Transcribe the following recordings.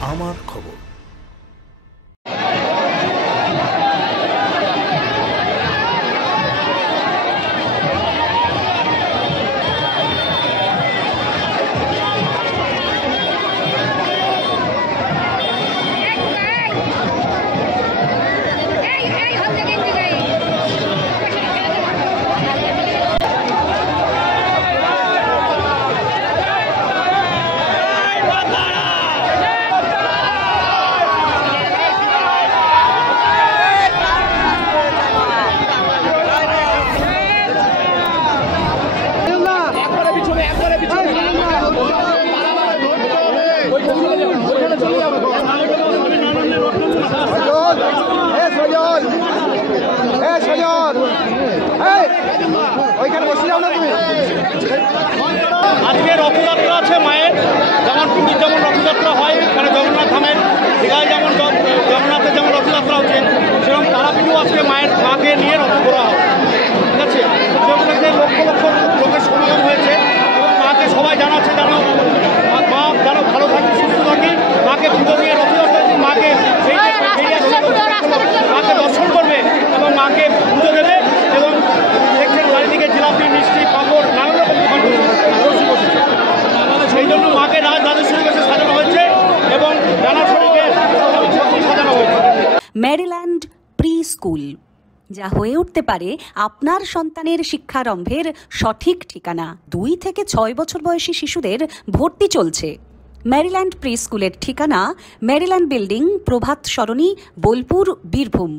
আমার খবর। আজকে রথযাত্রা আছে মায়ের, যেমন পুরীর যেমন রথযাত্রা হয়, এখানে জগন্নাথ ধামের দীঘায় যেমন জগন্নাথের যেমন রথযাত্রা হচ্ছে, সেরকম তারাপীঠেও আজকে মাকে নিয়ে রথ করা হবে। ঠিক আছে, সেগুলোতে লক্ষ লক্ষ লোকের সমাগম হয়েছে এবং মাকে সবাই জানাচ্ছে যেন মা যেন ভালো থাকি, সুস্থ থাকি। মাকে পুজো দিয়ে রথযাত্রা দিন মাকে মাকে দর্শন করবে এবং মাকে পুজো দেবে। এবং দেখছেন চারিদিকে জিলাপি, মিষ্টি, পাঁপড়, নানা রকম সেই জন্য মাকে রাজেশ্বরী বেশে সাজানো হয়েছে এবং ডানা শরীরকে সাজানো হয়েছে। মেরিল্যান্ড প্রি স্কুল, যা হয়ে উঠতে পারে আপনার সন্তানের শিক্ষারম্ভের সঠিক ঠিকানা। 2 থেকে 6 বছর বয়সী শিশুদের ভর্তি চলছে। মেরিল্যান্ড প্রি স্কুলের ঠিকানা মেরিল্যান্ড বিল্ডিং, প্রভাত সরণি, বোলপুর, বীরভূম।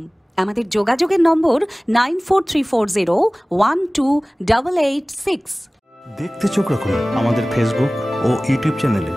আমাদের যোগাযোগের নম্বর 9434012886। দেখতে চোখ রাখুন আমাদের ফেসবুক ও ইউটিউব চ্যানেলে।